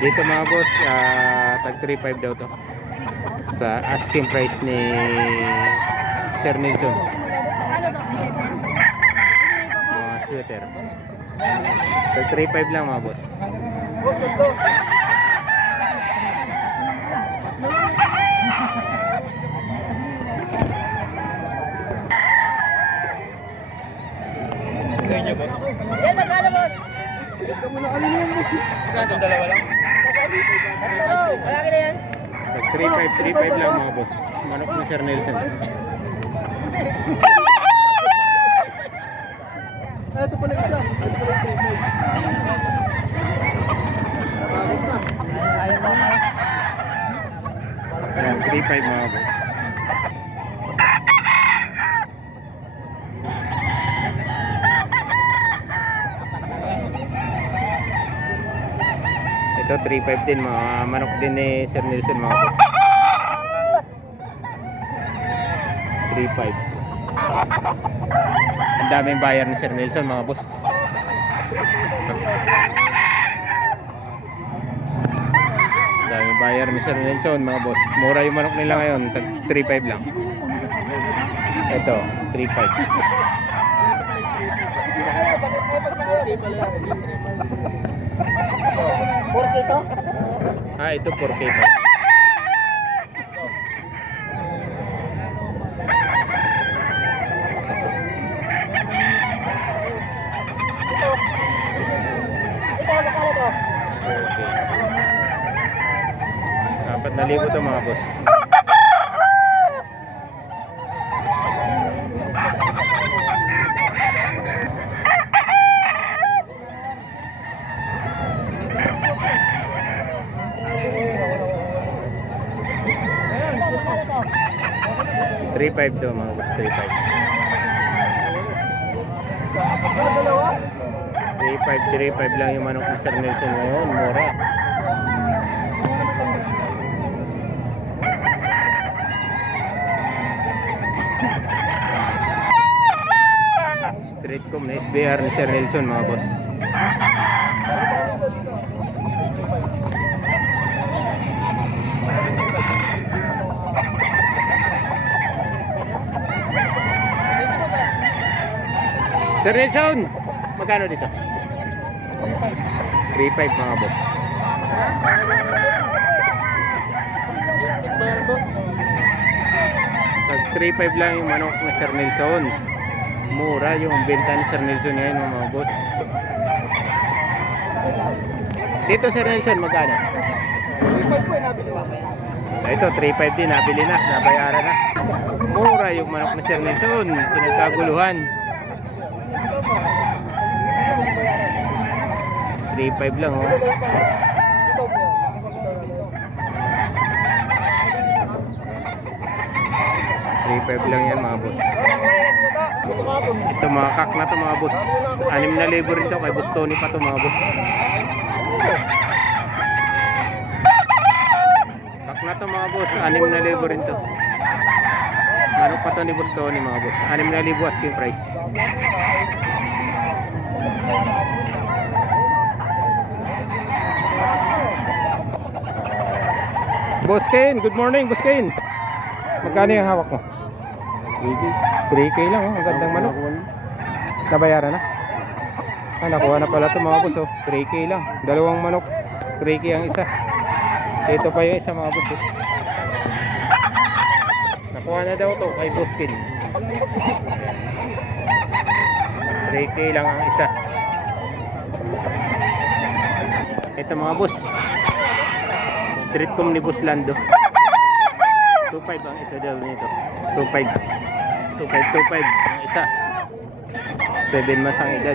Dito mga boss, tag 3.5 daw to. Sa asking price ni Sir Nelson. Mga sweater. Tag 3.5 lang mga boss. Ganyan boss. Yan, magkano boss? Magkano? Dalawa lang? Malaki na yan. Tag 3.5 lang mga boss. Manok ni Sir Nelson. Ito pala isa. Ayan, 3.5 mga boss. Ito 3.5 din, mga manok din ni Sir Nelson mga boss. 3.5. Ang daming buyer ni Sir Nelson mga boss. Ang daming buyer ni Sir Nelson mga boss. Mura yung manok nila ngayon, tag 3.5 lang. Ito, 3.5. Porky to? Ito 4K pa. Ito, magkano to? 4K. 4,000 to mga boss. Magkano to? 3.5 to mga boss, 3.5. 3.5 lang yung manok ni Sir Nelson ngayon, mura. Streetcom na SBR ni Sir Nelson mga boss. Sir Nelson, magkano dito? 3.5 mga boss. Tag 3.5 lang yung manok ni Sir Nelson. Mura yung benta ni Sir Nelson ngayon mga boss. Dito Sir Nelson, magkano? 3.5 po, nabili ba? Ito 3.5 din, nabili na, nabayaran na. Mura yung manok ni Sir Nelson, pinagkaguluhan. 3.5 lang oh. 3.5 lang yan mga boss. Ito mga kak na to mga boss. 6,000 rin to, kay Boss Tony pa to mga boss. Kak na to mga boss, 6,000 rin to. Manok pa to ni Boss Tony mga boss. 6,000 asking price. Boss Kane, good morning Boss Kane. Magkano yung hawak mo? 3K lang oh, ang gandang manok. Nabayaran na? Nakuha na pala ito mga boss oh. 3K lang, dalawang manok, 3K ang isa. Ito pa yung isa mga boss oh. Nakuha na daw to kay Boss Kane. 3K lang ang isa. Ito mga boss, Streetcom ni Boss Lando. 2.5 ang isa daw nito. 2.5 ang isa. 7 months ang edad.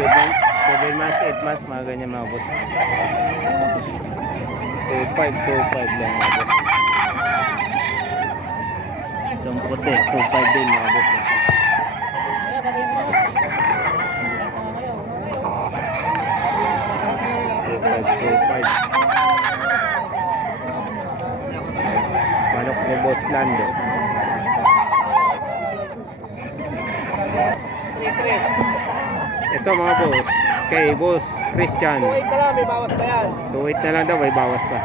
7 months, 8 months, mga ganyan mga boss. 2.5 lang mga boss. Itong puti, 2.5 din mga boss. Manok ni Boss Lando. Ito mga boss, kay Boss Christian. 2.8 na lang, may bawas pa yan. 2.8 na lang daw, may bawas pa.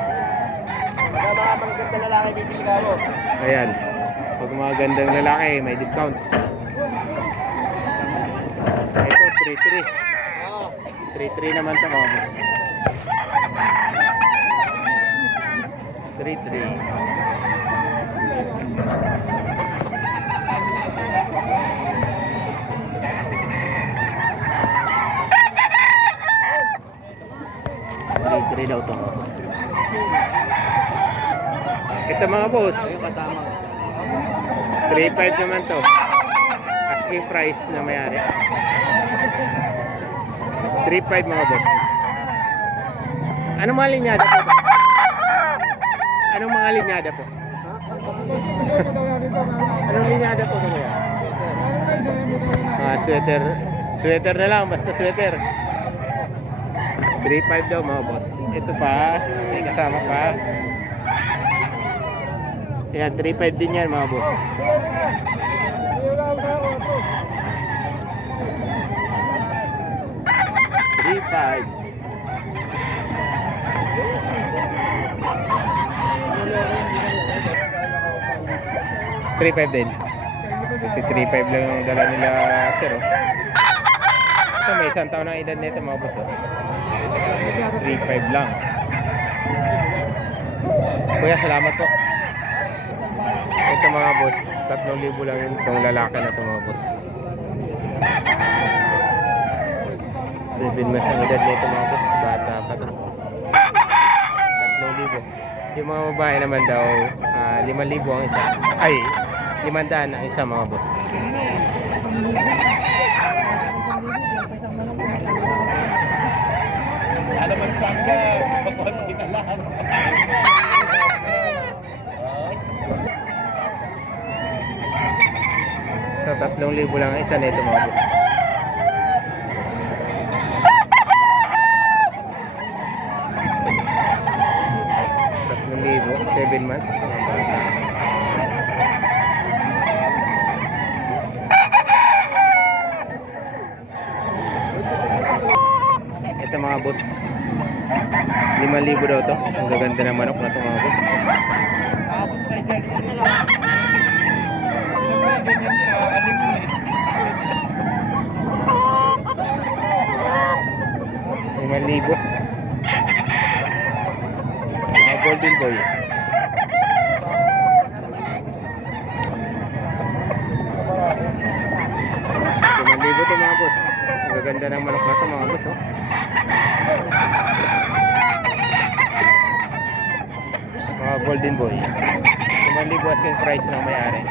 Pagka mga magaganda lalaki, bibili ka mo. Ayan. Pag mga gandang lalaki, may discount. Ito, 3.3. Oo. 3.3 naman to mga boss. 3.3. Three daw to mga boss. Ito mga boss. 3.5 naman to. Asking price na mayari. 3.5 mga boss. Anong mga linyada po ba? Anong mga linyada po? Anong linyada po ba kuya? Sweater. Sweater na lang, basta sweater. 3.5 daw mga boss. Ito pa, may kasama pa. Yan, 3.5 din yan mga boss. $3.5 din. 3.5 lang yung dala nila sir. Oh. Ito may isang taon na edad nito mga boss. Oh. 3.5 lang. Kuya, salamat po. Ito mga boss, 3,000 lang itong lalaki na ito mga boss. 7 months ang edad nito mga boss. Bata pa ito. 3,000. Yung mga babae naman daw, 5,000 ang isa. Ay, 500 ang isa mga boss. Ano man sangga, pakunti na lang. So, 3,000 lang ang isa nito mga boss. $3,000, 7 months. Ito mga boss, 5,000 daw to. Ang gaganda ng manok na to mga boss. $5,000. Mga golden boy. $5,000 to mga boss. Ang gaganda ng manok na to mga boss. Oh. Mga golden boy. $5,000 asking price ng may-ari.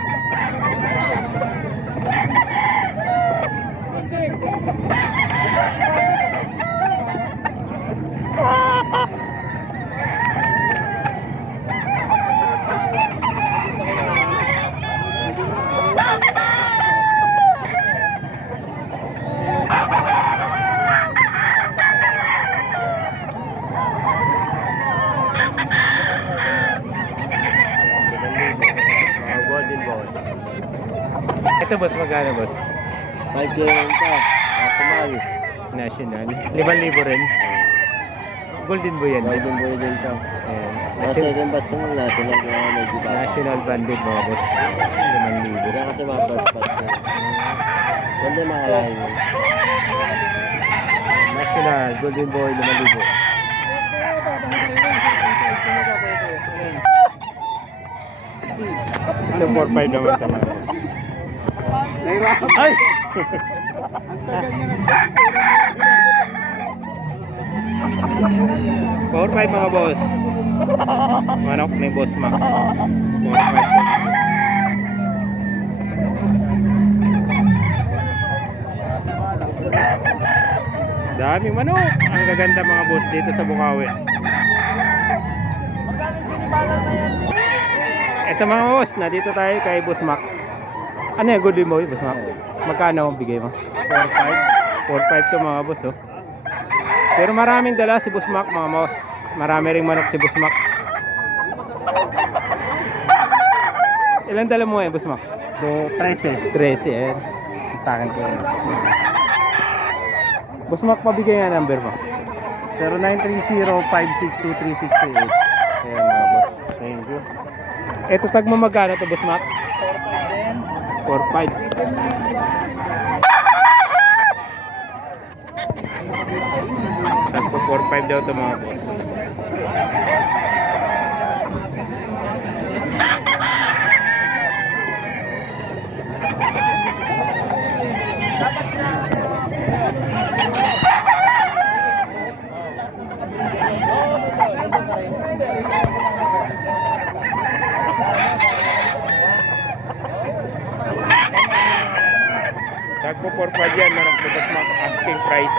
Mga golden boy. Ito boss, magkano boss? 5K lang ka. National. National. 5,000 rin. Golden boy yan. Golden boy din ka. Ayan. Mga second batch yung national kung mga medyo bata. National banded mga boss. 5,000. Kaya kasi mga first batch yun. Ganda yung mga lahi yun. National, golden boy, 5,000. Ito 4,500 naman ito mga boss. Ay! Four five mga boss. Manok ni Boss Mac. 4,500. Daming manok. Ang gaganda mga boss dito sa Bukawi. Ito mga boss, na dito tayo kay Boss Mac. Ano yung golden boy, Boss Mac? Magkano ang bigay mo? 4,500. 4,500 to mga boss, oh. Pero maraming dala si Boss Mac, mga boss. Marami ring manok si Boss Mac. Ilan dala mo Boss Mac? 13. 13, eh. Sa akin po. Boss Mac, pabigay nga number mo. 0930-562-3638. Ayan mga boss. Thank you. Ito tag mo magkano to, Boss Mac? 4.5. Tag po 4.5 daw to mga boss. Tag po 4.5 yan. Meron po Boss Mac asking price.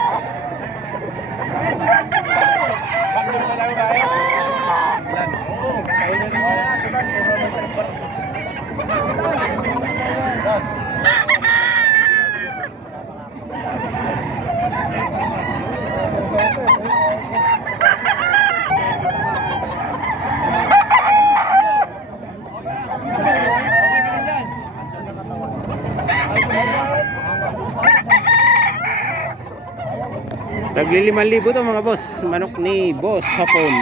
Tagli 5,000 to mga boss. Manok ni Boss Hapon.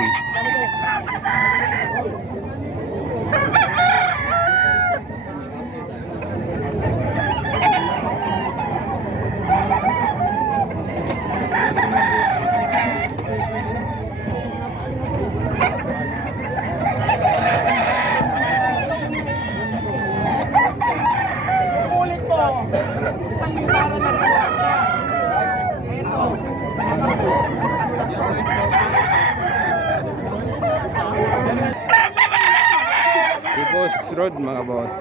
Ulit po. Isang para lang po. Si Boss Rod mga boss.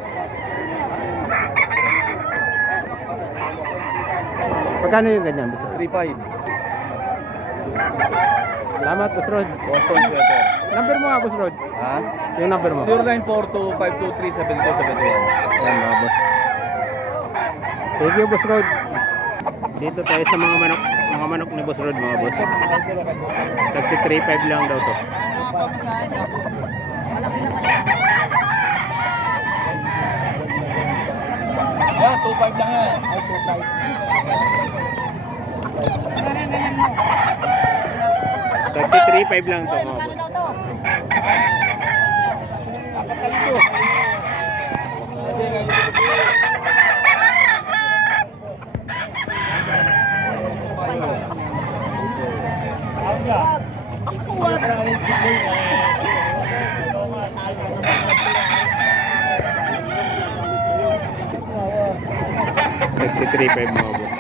Pagkano yung ganyan, Boss Rod? 3.5. Salamat, Boss Rod. Boston Sweater. Number mo nga, Boss Rod. Ha? Yung number mo. 0942-523-7272. Ayan mga boss. Thank you, Boss Rod. Dito tayo sa mga manok ni Boss Rod mga boss. 33.5 lang daw to. Yan, 2.5 lang yan. Ay, 33.5 lang to mga boss. $33.5 mga boss.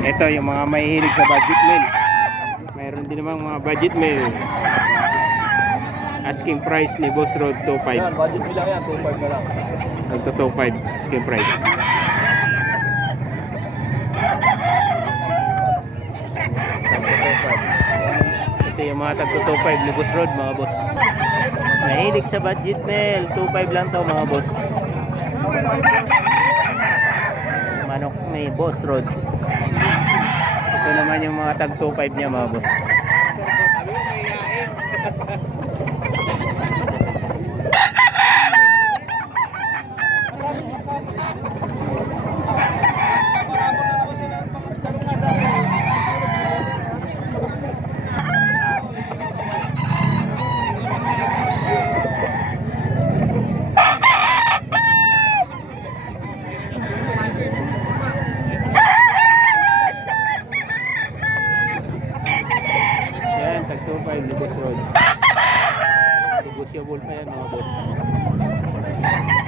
Ito yung mga mahihilig sa budget meal. Mayroon din namang mga budget meal. Asking price ni Boss Rod 2.5. Yan, budget bilang yan. 2.5 na lang. Nagto 2.5 asking price. Ito yung mga tagto 2.5 ni Boss Rod mga boss. Mahilig sa budget meal. 2.5 lang to mga boss. Manok ni Boss Rod. Ito naman yung mga tag 2.5 niya mga boss. Yan, tag 2.5 ni Boss Rod. Negosyable pa yan mga boss.